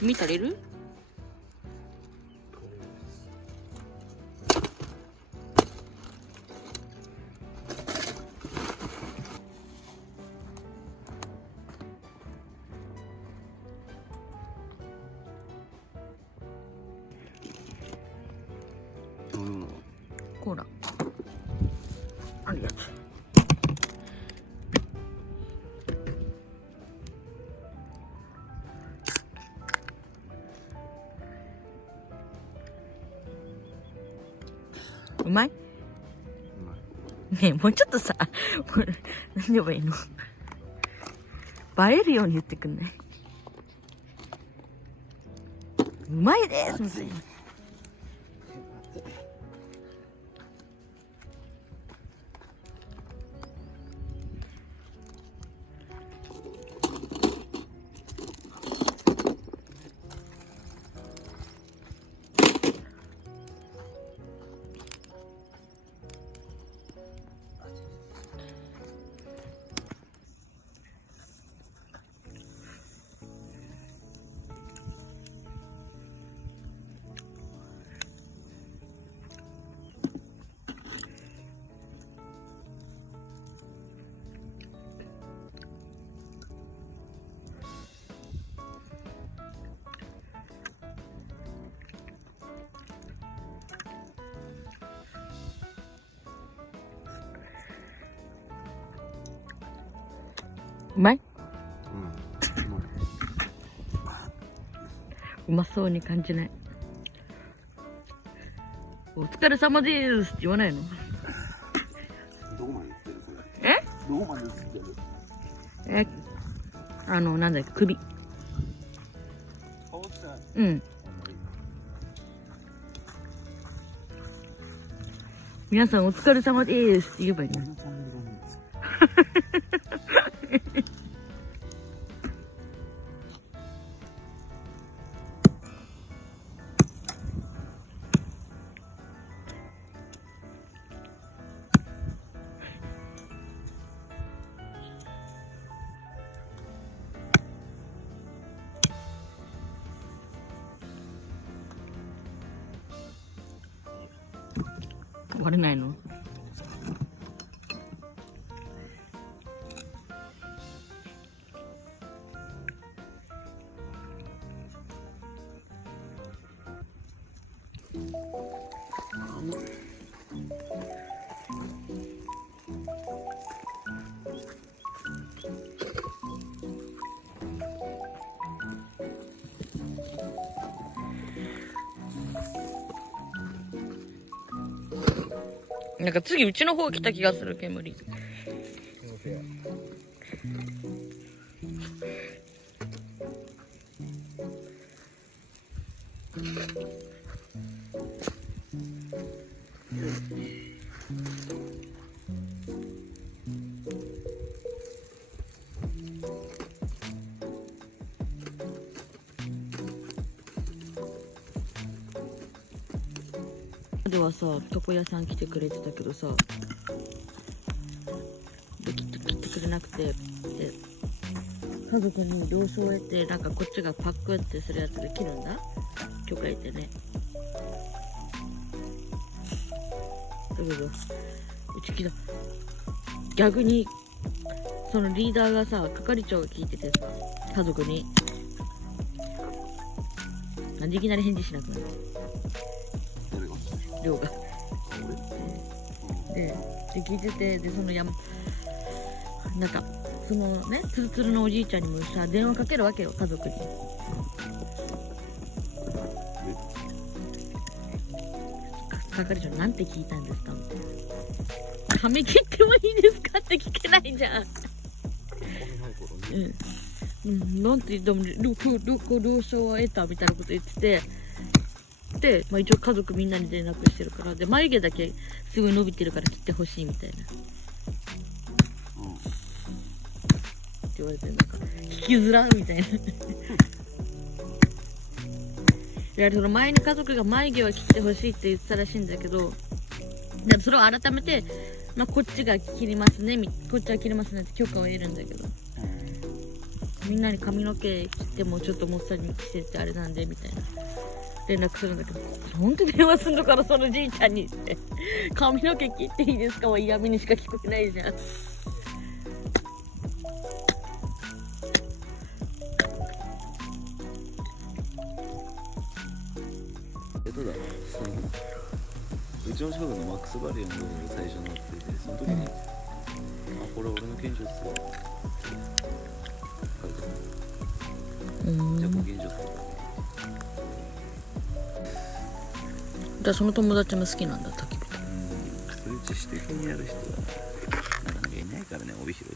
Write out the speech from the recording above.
組足りる？コーラあるやつ。うまい？ねえ、もうちょっとさ、これ何で言えばいいの？映えるように言ってくんない？うまいですみたいな。うまい？うまそうに感じない。お疲れ様でーすって言わないの？どこまで言ってるそれ？え？どこまで言ってる？なんだっけ、首。顔ってない。うん。皆さんお疲れ様でーすって言えばいいの。割れないの？なんか次うちの方来た気がする、煙。ではさ、床屋さん来てくれてたけどさ、で切ってくれなくて、で家族に了承を得て、なんかこっちがパックってするやつで切るんだ、許可得てね。だけどうち来た、逆にそのリーダーがさ、係長が聞いててさ、家族になんでいきなり返事しなくなるの？量がで聞いてて、でそのなんかそのね、ツルツルのおじいちゃんにもさ、電話かけるわけよ、家族に。係長なんて聞いたんですかみたいな。髪切ってもいいですかって聞けないじゃん。うん、なんて言っても了承を得たみたいなこと言ってて、で、まあ、一応家族みんなに連絡してるから、で眉毛だけすごい伸びてるから切ってほしいみたいな、って言われて、なんか聞きづらみたいな。いや、その前に家族が眉毛は切ってほしいって言ってたらしいんだけど、でそれを改めて、まあ、こっちが切りますね、こっちは切りますねって許可を得るんだけど、みんなに髪の毛切ってもちょっともっさりにしててあれなんでみたいな連絡するんだけど、ほんと電話すんのからそのじいちゃんにって髪の毛切っていいですかは嫌味にしか聞こえないじゃん。下手だな。うちの近くのマックスバリアの動画が最初になってて、その時に、あ、これ俺の検証っすわって書いてある。じゃあご検証っすわ。じゃあその友達も好きなんだ、焚き火。そういう自主的にやる人はなかなかいないからね、帯広。